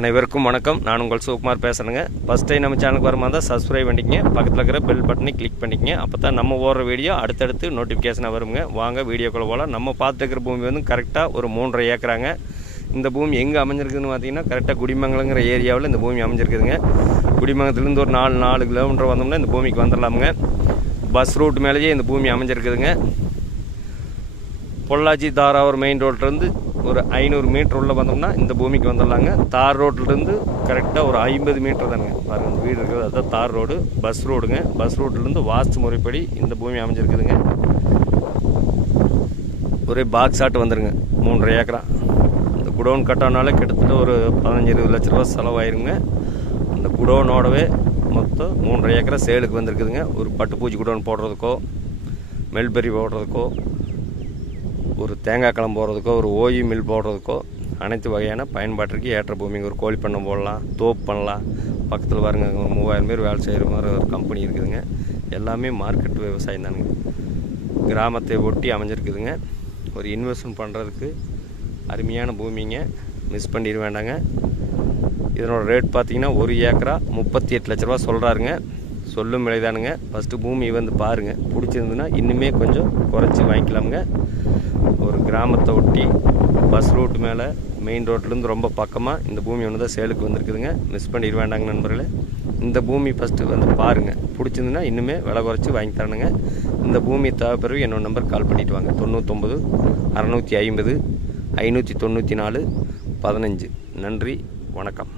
அனைவருக்கும் வணக்கம். நான் உங்கள் சிவகுமார் பேசுகிறேங்க ஃபஸ்ட் டைம் நம்ம சேனலுக்கு வரமா தான் சப்ஸ்கிரைப் பண்ணிக்கங்க. பக்கத்தில் இருக்கிற பெல் பட்டனை கிளிக் பண்ணிக்கங்க. அப்போ தான் நம்ம ஓடுற வீடியோ அடுத்தடுத்து நோட்டிஃபிகேஷனாக வருங்க. வாங்க வீடியோக்குள்ள போகலாம் நம்ம பார்த்துருக்கிற பூமி வந்து கரெக்டாக ஒரு மூன்றரை ஏக்கராங்க. இந்த பூமி எங்கே அமைஞ்சிருக்குதுன்னு பார்த்தீங்கன்னா கரெக்டாக குடிமங்கலங்கிற ஏரியாவில் இந்த பூமி அமைஞ்சிருக்குதுங்க. குடிமங்கலத்துலேருந்து ஒரு நாலு நாலு கிலோமீட்டர் வந்தோம்னா இந்த பூமிக்கு வந்துடலாமுங்க பஸ் ரூட் மேலேயே இந்த பூமி அமைஞ்சிருக்குதுங்க. பொள்ளாச்சி தாராவூர் மெயின் ரோட்லேருந்து ஒரு ஐநூறு மீட்டர் உள்ளே வந்தோம்னா இந்த பூமிக்கு வந்துடலாங்க. தார் ரோட்லேருந்து கரெக்டாக ஒரு ஐம்பது மீட்டர் தானுங்க. பாருங்கள் இந்த வீடு இருக்குது. அதுதான் தார் ரோடு பஸ் ரோடுங்க பஸ் ரோட்லேருந்து வாஸ்து முறைப்படி இந்த பூமி அமைஞ்சிருக்குதுங்க. ஒரே பாக்ஸ் ஆட்டு வந்துருங்க. மூன்றரை ஏக்கரா. இந்த குடோன் கட்டானாலே கிட்டத்தட்ட ஒரு பதினஞ்சு இருபது லட்ச ரூபா செலவாயிருங்க. அந்த குடோனோடவே மொத்தம் மூன்றரை ஏக்கரா சேலுக்கு வந்திருக்குதுங்க. ஒரு பட்டுப்பூச்சி குடோன் போடுறதுக்கோ மெல்பெரி போடுறதுக்கோ ஒரு தேங்காய் களம் போடுறதுக்கோ ஒரு ஓய்வு மில் போடுறதுக்கோ அனைத்து வகையான பயன்பாட்டிற்கு ஏற்ற பூமிங்க. ஒரு கோழி பண்ணை போடலாம் தோப்பு பண்ணலாம். பக்கத்தில் பாருங்க ஒரு மூவாயிரம் பேர் வேலை செய்கிற மாதிரி ஒரு கம்பெனி இருக்குதுங்க. எல்லாமே மார்க்கெட் விவசாயம் தானுங்க. கிராமத்தை ஒட்டி அமைஞ்சிருக்குதுங்க. ஒரு இன்வெஸ்ட்மெண்ட் பண்ணுறதுக்கு அருமையான பூமிங்க. மிஸ் பண்ணிட வேண்டாங்க. இதனோட ரேட் பார்த்திங்கன்னா ஒரு ஏக்கரா முப்பத்தி எட்டு லட்ச ரூபா சொல்கிறாருங்க சொல்லும் விலைதானுங்க. ஃபஸ்ட்டு பூமி வந்து பாருங்கள் பிடிச்சிருந்துன்னா இன்னுமே கொஞ்சம் குறைச்சி வாங்கிக்கலாமுங்க. ஒரு கிராமத்தை ஒட்டி பஸ் ரூட் மேலே மெயின் ரோட்லேருந்து ரொம்ப பக்கமாக இந்த பூமி ஒன்று தான் சேலுக்கு வந்திருக்குதுங்க. மிஸ் பண்ணிட வேண்டாங்க நண்பர்களே. இந்த பூமி ஃபஸ்ட்டு வந்து பாருங்கள் பிடிச்சிருந்துன்னா இன்னுமே விலை குறைச்சி வாங்கி தரணுங்க. இந்த பூமி தேவைப்பிறகு என்னோடய நம்பர் கால் பண்ணிட்டு வாங்க. தொண்ணூத்தொம்பது அறநூற்றி ஐம்பது ஐநூற்றி தொண்ணூற்றி நாலு பதினஞ்சு. நன்றி வணக்கம்.